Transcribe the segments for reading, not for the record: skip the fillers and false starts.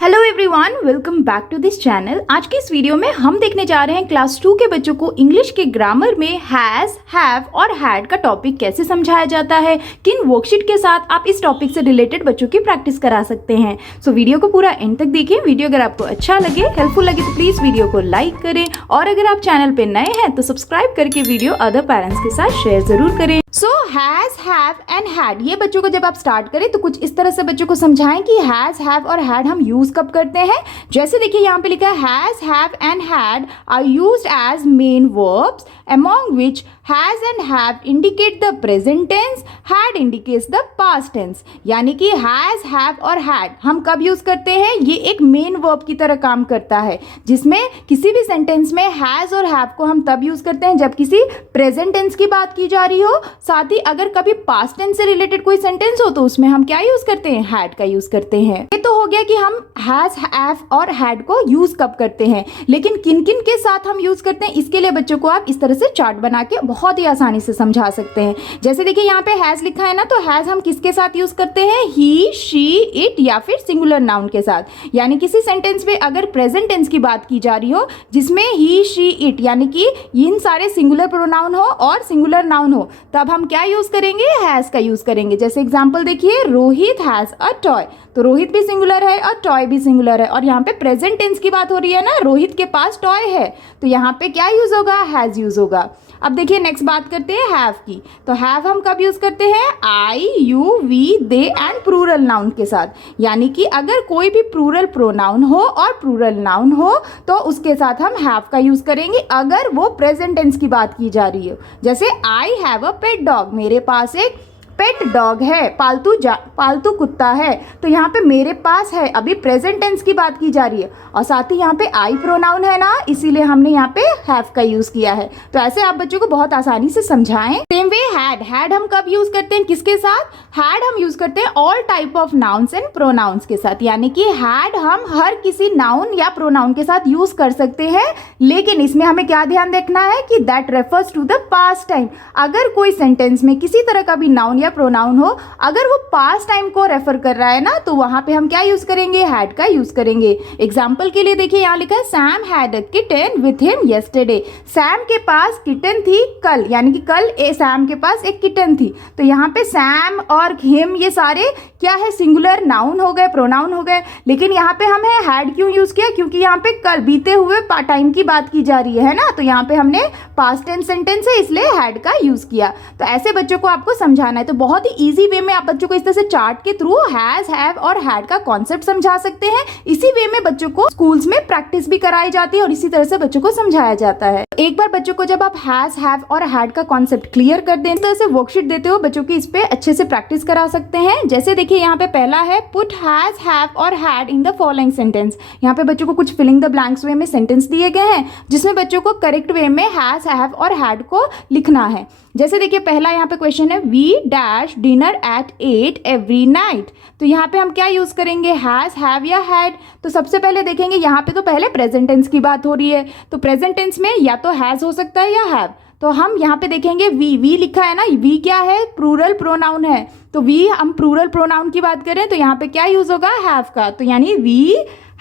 Hello everyone, welcome back to this channel. आज के इस वीडियो में हम देखने जा रहे हैं क्लास 2 के बच्चों को इंग्लिश के ग्रामर में हैज़, हैव और हैड का टॉपिक कैसे समझाया जाता है, किन वर्कशीट के साथ आप इस टॉपिक से रिलेटेड बच्चों की प्रैक्टिस करा सकते हैं। सो वीडियो को पूरा एंड तक देखिए। वीडियो अगर आपको अच्छा लगे, हेल्पफुल लगे तो प्लीज़ वीडियो को लाइक करें और अगर आप चैनल पर नए हैं तो सब्सक्राइब करके वीडियो अदर पेरेंट्स के साथ शेयर जरूर करें। So has, have and had, ये बच्चों को जब आप स्टार्ट करें तो कुछ इस तरह से बच्चों को समझाएं कि हैज़, हैव और हैड हम यूज कब करते हैं। जैसे देखिए यहाँ पे लिखा है has, have and had are used as main verbs among which has and have indicate the present tense, had indicates the past tense। यानी कि has, have और had हम कब यूज करते हैं, ये एक मेन वर्ब की तरह काम करता है, जिसमें किसी भी सेंटेंस में has और have को हम तब यूज करते हैं जब किसी प्रेजेंट टेंस की बात की जा रही हो। साथ ही अगर कभी पास्ट टेंस से रिलेटेड कोई सेंटेंस हो तो उसमें हम क्या यूज करते हैं, had का यूज करते हैं। ये तो हो गया कि हम has, have और had को यूज कब करते हैं, लेकिन किन किन के साथ हम यूज करते हैं इसके लिए बच्चों को आप इस तरह से चार्ट बना के बहुत ही आसानी से समझा सकते हैं। जैसे देखिए यहाँ पे हैज लिखा है ना, तो हैज हम किसके साथ यूज करते हैं, ही, शी, इट या फिर सिंगुलर नाउन के साथ। यानी किसी सेंटेंस में अगर प्रेजेंट टेंस की बात की जा रही हो जिसमें ही, शी, इट यानी कि इन सारे सिंगुलर प्रोनाउन हो और सिंगुलर नाउन हो, तब हम क्या यूज करेंगे, हैज का यूज करेंगे। जैसे एग्जाम्पल देखिए, रोहित हैज अ टॉय, तो रोहित भी सिंगुलर है और टॉय भी सिंगुलर है और यहाँ पे प्रेजेंट टेंस की बात हो रही है ना, रोहित के पास टॉय है, तो यहाँ पे क्या यूज होगा, हैज यूज होगा। अब देखिए नेक्स्ट बात करते हैं हैव की। तो हैव हम कब यूज करते हैं, I, you, we, they and plural noun के साथ। यानी कि अगर कोई भी प्लूरल प्रोनाउन हो और प्लूरल नाउन हो तो उसके साथ हम हैव का यूज करेंगे अगर वो प्रेजेंट टेंस की बात की जा रही हो। जैसे I have a pet dog, मेरे पास एक पेट डॉग है, पालतू कुत्ता है, तो यहाँ पे मेरे पास है, अभी प्रेजेंट टेंस की बात की जा रही है और साथ ही यहाँ पे आई प्रोनाउन है ना, इसीलिए हमने यहाँ पे हैव का यूज किया है। तो ऐसे आप बच्चों को बहुत आसानी से समझाएं। सेम वे हैड हम कब यूज करते हैं, किसके साथ, हैड हम यूज करते हैं all type of nouns and pronouns के साथ। यानी कि हैड हम हर किसी नाउन या प्रोनाउन के साथ यूज कर सकते हैं, लेकिन इसमें हमें क्या ध्यान रखना है कि that refers to the past time. अगर कोई सेंटेंस में किसी तरह का भी नाउन या प्रोनाउन हो, अगर वो पास्ट टाइम को रेफर कर रहा है ना, तो वहां पे हम क्या यूज करेंगे, हैड का यूज करेंगे। एग्जांपल के लिए देखिए यहाँ लिखा है Sam had a kitten with him yesterday, Sam के पास किटन थी कल, यानी कि कल सैम के पास एक किटन थी। तो यहाँ पे सैम और हिम ये सारे क्या है, सिंगुलर नाउन हो गए, प्रोनाउन हो गए, लेकिन यहाँ पे हमें हैड क्यों यूज किया, क्योंकि यहाँ पे कल बीते हुए टाइम की बात की जा रही है ना, तो यहाँ पे हमने पास्ट टेंस सेंटेंस है इसलिए हैड का यूज किया। तो ऐसे बच्चों को आपको समझाना है। तो बहुत ही इजी वे में आप बच्चों को इस तरह से चार्ट के थ्रू हैज, हैव और हैड का कॉन्सेप्ट समझा सकते हैं। इसी वे में बच्चों को स्कूल्स में प्रैक्टिस भी कराई जाती है और इसी तरह से बच्चों को समझाया जाता है। एक बार बच्चों को जब आप हैज, हैव और हैड का कॉन्सेप्ट क्लियर कर दें, इस तरह से वर्कशीट देते हो बच्चों की इस पे अच्छे से प्रैक्टिस करा सकते हैं। जैसे देखिए यहाँ पे पहला है पुट हैज, हैव और had in the following sentence. यहाँ पे बच्चों को कुछ फिलिंग द ब्लैंक्स वे में सेंटेंस दिए गए हैं जिसमें बच्चों को करेक्ट वे में हैज, हैव और हैड को लिखना है। जैसे देखिए पहला यहाँ पे क्वेश्चन है we dash dinner at 8 every night, तो यहाँ पे हम क्या यूज करेंगे, हैज, हैव या हैड। तो सबसे पहले देखेंगे यहाँ पे तो पहले प्रेजेंट टेंस की बात हो रही है, तो प्रेजेंट टेंस में या तो हैज हो सकता है या हैव। तो हम यहाँ पे देखेंगे वी लिखा है ना, वी क्या है, प्लूरल प्रोनाउन है, तो वी हम प्लूरल प्रोनाउन की बात करें तो यहाँ पे क्या यूज होगा, हैव का। तो यानी we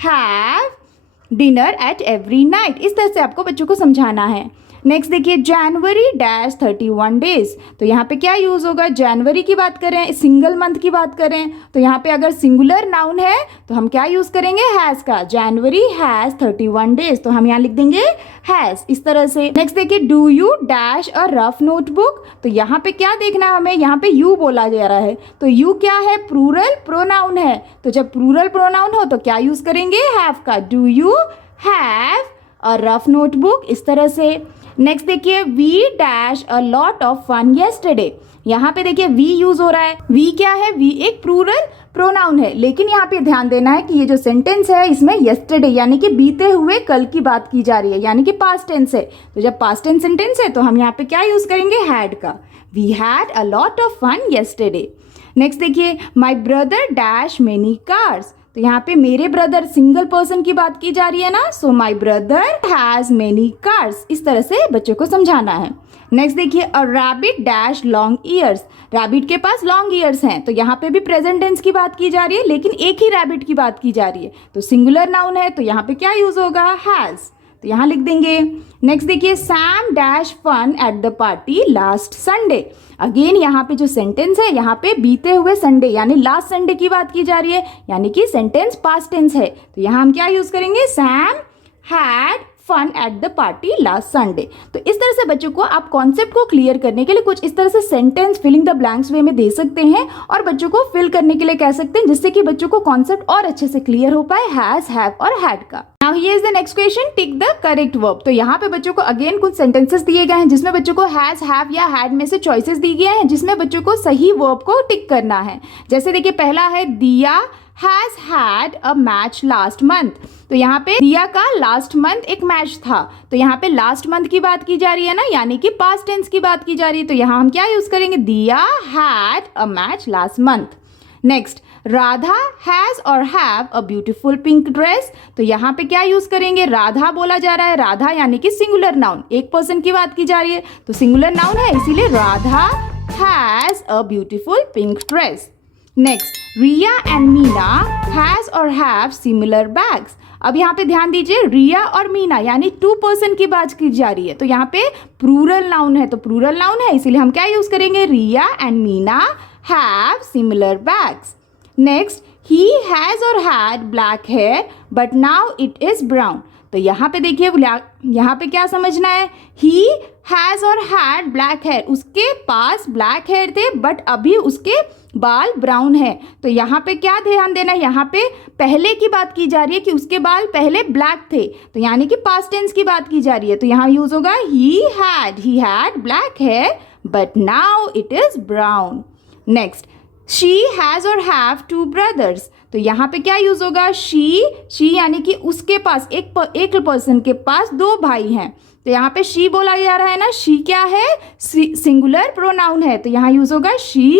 have dinner at every night, इस तरह से आपको बच्चों को समझाना है। नेक्स्ट देखिए जनवरी डैश 31 डेज, तो यहाँ पे क्या यूज होगा, जनवरी की बात करें, सिंगल मंथ की बात करें तो यहाँ पे अगर सिंगुलर नाउन है तो हम क्या यूज करेंगे, हैज का। जनवरी हैज 31 डेज, तो हम यहाँ लिख देंगे हैज, इस तरह से। नेक्स्ट देखिए do you dash a rough notebook, तो यहाँ पे क्या देखना है हमें, यहाँ पे यू बोला जा रहा है, तो यू क्या है, प्लूरल प्रोनाउन है, तो जब प्लूरल प्रोनाउन हो तो क्या यूज करेंगे, हैव का। Do you have a rough notebook, इस तरह से। नेक्स्ट देखिए we dash a lot of fun yesterday, यहाँ पे देखिए वी यूज हो रहा है, वी क्या है, वी एक प्लूरल प्रोनाउन है, लेकिन यहाँ पे ध्यान देना है कि ये जो सेंटेंस है इसमें येस्टरडे यानी कि बीते हुए कल की बात की जा रही है, यानी कि पास्ट टेंस है। तो जब पास्ट टेंस सेंटेंस है तो हम यहाँ पे क्या यूज करेंगे, हैड का। We had a lot of fun yesterday. Next देखिए my brother dash many cars, तो यहाँ पे मेरे ब्रदर सिंगल पर्सन की बात की जा रही है ना, so my brother has many cars. इस तरह से बच्चों को समझाना है। नेक्स्ट देखिए, a rabbit dash long ears. Rabbit के पास लॉन्ग ईयर्स हैं, तो यहाँ पे भी प्रेजेंट टेंस की बात की जा रही है, लेकिन एक ही रैबिट की बात की जा रही है, तो सिंगुलर नाउन है, तो यहाँ पे क्या यूज होगा, हैज, तो यहाँ लिख देंगे। नेक्स्ट देखिए, Sam dash fun at the party last Sunday. Again यहाँ पे जो सेंटेंस है, यहाँ पे बीते हुए संडे यानी लास्ट संडे की बात की जा रही है, यानी कि सेंटेंस पास्ट टेंस है, तो यहाँ हम क्या यूज करेंगे, Sam had fun at the party last Sunday. तो इस तरह से बच्चों को आप कॉन्सेप्ट को क्लियर करने के लिए कुछ इस तरह से सेंटेंस फिलिंग द ब्लैंक्स वे में दे सकते हैं और बच्चों को फिल करने के लिए कह सकते हैं, जिससे कि बच्चों को कॉन्सेप्ट और अच्छे से क्लियर हो पाए हैज, हैव और हैड का। Now here is the next question, tick the correct verb. तो यहाँ पे बच्चों को अगेन कुछ सेंटेंसेस दिए गए हैं जिसमें बच्चों को हैज, हैव या हैड में से चॉइसेस दी गए हैं, जिसमें बच्चों को सही वर्ब को टिक करना है। जैसे देखिए, पहला है दिया has had a match last month. तो यहाँ पे दिया का लास्ट मंथ एक मैच था, तो यहाँ पे लास्ट मंथ की बात की जा रही है ना, यानी कि पास्ट टेंस की बात की जा रही है, तो यहाँ हम क्या यूज करेंगे, Diya had a match last month. Next, Radha has और have a beautiful pink dress. तो यहाँ पे क्या यूज करेंगे, राधा बोला जा रहा है, राधा यानी कि सिंगुलर नाउन, एक पर्सन की बात की जा रही है, तो सिंगुलर नाउन है, इसीलिए Radha has a beautiful pink dress. Next, Riya and Meena has और हैव सिमिलर बैग्स। अब यहाँ पे ध्यान दीजिए, रिया और मीना यानी टू पर्सन की बात की जा रही है, तो यहाँ पे प्लूरल नाउन है, तो प्लूरल नाउन है, इसीलिए हम क्या यूज करेंगे, Riya and Meena have similar bags. Next, he has or had black hair but now it is brown. तो यहाँ पे देखिए, यहाँ पे क्या समझना है, he has or had black hair, उसके पास ब्लैक हेयर थे बट अभी उसके बाल ब्राउन है। तो यहाँ पे क्या ध्यान देना है, यहाँ पे पहले की बात की जा रही है कि उसके बाल पहले ब्लैक थे, तो यानी कि पास्ट टेंस की बात की जा रही है, तो यहाँ यूज होगा he had black hair but now it is brown. Next, she has और हैव टू ब्रदर्स। तो यहाँ पे क्या यूज होगा, शी यानी कि उसके पास एक पर्सन के पास दो भाई हैं, तो यहाँ पे शी बोला जा रहा है ना, शी क्या है, सिंगुलर प्रोनाउन है, तो यहाँ यूज होगा she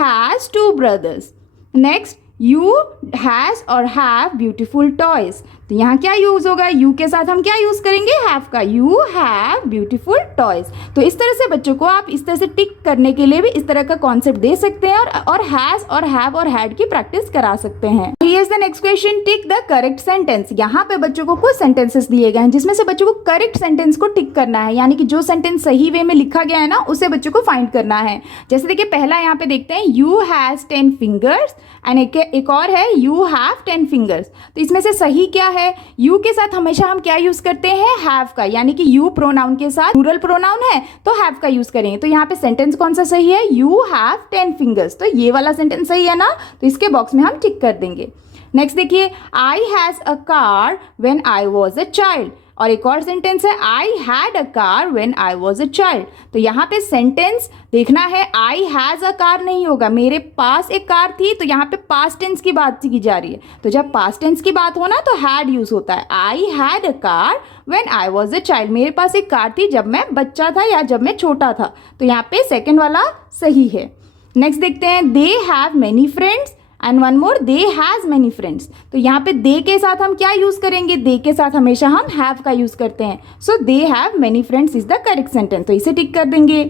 has two brothers. Next, you has और हैव ब्यूटीफुल टॉयज। तो यहाँ क्या यूज होगा, यू के साथ हम क्या यूज करेंगे, हैव का, यू हैव ब्यूटीफुल टॉयज। तो इस तरह से बच्चों को आप इस तरह से टिक करने के लिए भी इस तरह का कॉन्सेप्ट दे सकते हैं और हैज और हैव और हैड की प्रैक्टिस करा सकते हैं। Here is the next question, tick the correct sentence. यहाँ पे बच्चों को कुछ सेंटेंसेस दिए गए हैं जिसमें से बच्चों को करेक्ट सेंटेंस को टिक करना है, यानी कि जो सेंटेंस सही वे में लिखा गया है ना, उसे बच्चों को फाइंड करना है। जैसे देखिए, पहला यहाँ पे देखते हैं, यू हैज 10 फिंगर्स एंड एक और है यू हैव 10 फिंगर्स। तो इसमें से सही क्या है, यू के साथ हमेशा हम क्या यूज करते हैं, हैव का, यानी कि यू प्रोनाउन के साथ प्लूरल प्रोनाउन है तो हैव का यूज करेंगे। तो यहाँ पे सेंटेंस कौन सा सही है, यू हैव 10 फिंगर्स, तो ये वाला सेंटेंस सही है ना, तो इसके बॉक्स में हम टिक कर देंगे। नेक्स्ट देखिए, I has a car when I was a child, और एक और सेंटेंस है, I had a car when I was a child. तो यहाँ पे सेंटेंस देखना है, आई हैज अ कार नहीं होगा, मेरे पास एक कार थी, तो यहाँ पे पास्ट टेंस की बात की जा रही है, तो जब पास्ट टेंस की बात हो ना तो हैड यूज होता है, I had a car when I was a child, मेरे पास एक कार थी जब मैं बच्चा था या जब मैं छोटा था, तो यहाँ पे सेकेंड वाला सही है। नेक्स्ट देखते हैं, दे have many friends and one more, they has many friends. तो यहाँ पे दे के साथ हम क्या यूज करेंगे, दे के साथ हमेशा हम हैव का यूज करते हैं, so they have many friends is the correct sentence, तो इसे टिक कर देंगे।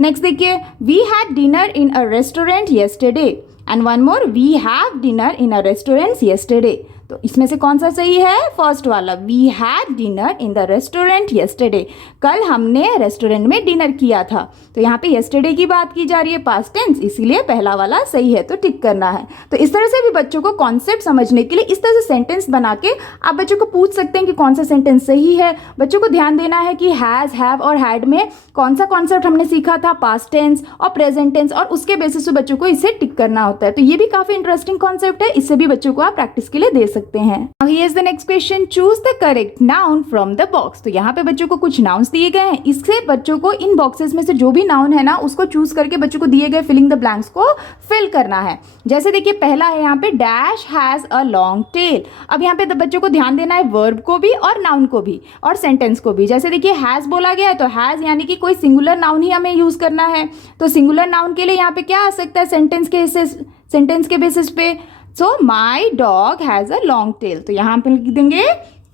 नेक्स्ट देखिए, we had dinner in a restaurant yesterday and one more, we have dinner in a restaurant yesterday. तो इसमें से कौन सा सही है, फर्स्ट वाला, we had dinner in the restaurant yesterday, कल हमने रेस्टोरेंट में डिनर किया था। तो यहाँ पे येस्टरडे की बात की जा रही है, पास्ट टेंस, इसीलिए पहला वाला सही है, तो टिक करना है। तो इस तरह से भी बच्चों को कॉन्सेप्ट समझने के लिए इस तरह से सेंटेंस बना के आप बच्चों को पूछ सकते हैं कि कौन सा सेंटेंस सही है। बच्चों को ध्यान देना है कि हैज, हैव और हैड में कौन सा कॉन्सेप्ट हमने सीखा था, पास्ट टेंस और प्रेजेंट टेंस, और उसके बेसिस पे बच्चों को इसे टिक करना होता है। तो ये भी काफी इंटरेस्टिंग कॉन्सेप्ट है, इससे भी बच्चों को आप प्रैक्टिस के लिए दे सकते हैं। Now here is the next question, choose the correct noun from the box। तो यहाँ पे बच्चों को कुछ नाउन्स दिए गए हैं, इससे बच्चों को इन बॉक्सेस में से जो भी नाउन है ना, उसको चूज करके बच्चों को दिए गए फिलिंग द ब्लैंक्स को फिल करना है। जैसे देखिए, पहला है यहाँ पे, dash has a long tell. अब यहाँ पे बच्चों को ध्यान देना है वर्ब को भी और नाउन को भी और सेंटेंस को भी। जैसे देखिए, हैज बोला गया है, तो हैज यानी कि कोई सिंगुलर नाउन ही हमें यूज करना है, तो सिंगुलर नाउन के लिए यहाँ पे क्या आ सकता है सेंटेंस के बेसिस पे, so my dog has a long tail, तो यहाँ पे लिख देंगे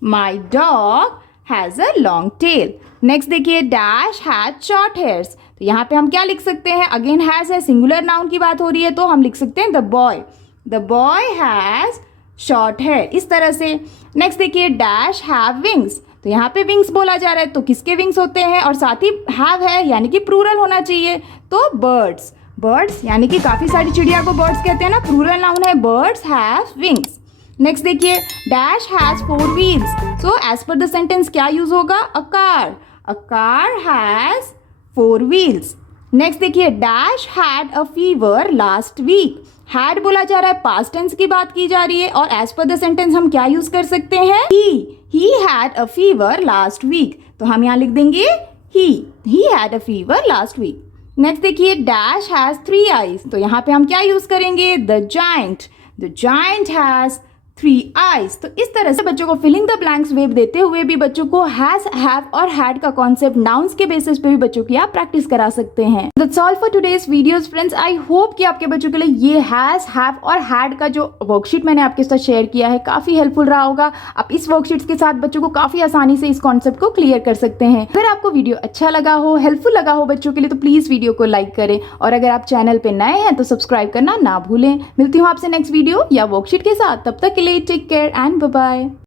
my dog has a long tail. Next देखिए डैश हैज शॉर्ट हेयर्स, तो यहाँ पे हम क्या लिख सकते हैं, अगेन हैज़ है, सिंगुलर नाउन की बात हो रही है तो हम लिख सकते हैं the boy has short hair, इस तरह से। नेक्स्ट देखिए डैश हैव विंग्स, तो यहाँ पे विंग्स बोला जा रहा है तो किसके विंग्स होते हैं, और साथ ही हैव है यानी कि प्लूरल होना चाहिए, तो बर्ड्स यानी कि काफ़ी सारी चिड़िया को बर्ड्स कहते हैं ना, प्लूरल नाउन है, बर्ड्स हैव विंग्स। नेक्स्ट देखिए dash has 4 wheels, so as per the sentence क्या यूज होगा, a car has 4 wheels. Next देखिए dash had a fever last week, had बोला जा रहा है, पास्ट टेंस की बात की जा रही है, और एज पर द सेंटेंस हम क्या यूज कर सकते हैं, he had a fever last week, तो हम यहाँ लिख देंगे he had a fever last week. Next देखिए डैश हैज 3 आईज, तो यहाँ पे हम क्या यूज करेंगे, द जायंट हैज 3 आईज। तो इस तरह से बच्चों को फिलिंग द ब्लैंक्स वेब देते हुए भी बच्चों को हैज, हैव और हैड का कॉन्सेप्ट नाउन्स के बेसिस पे भी बच्चों की आप प्रैक्टिस करा सकते हैं। That's all for today's videos friends. I hope कि आपके बच्चों के लिए ये हैज, हैव और हैड का जो वर्कशीट मैंने आपके साथ शेयर किया है काफी हेल्पफुल रहा होगा। आप इस वर्कशीट्स के साथ बच्चों को काफी आसानी से इस कॉन्सेप्ट को क्लियर कर सकते हैं। अगर आपको वीडियो अच्छा लगा हो, हेल्पफुल लगा हो बच्चों के लिए, तो प्लीज वीडियो को लाइक करें, और अगर आप चैनल पे नए हैं तो सब्सक्राइब करना ना भूलें। मिलती हूँ आपसे नेक्स्ट वीडियो या वर्कशीट के साथ, तब तक के लिए take care and bye bye.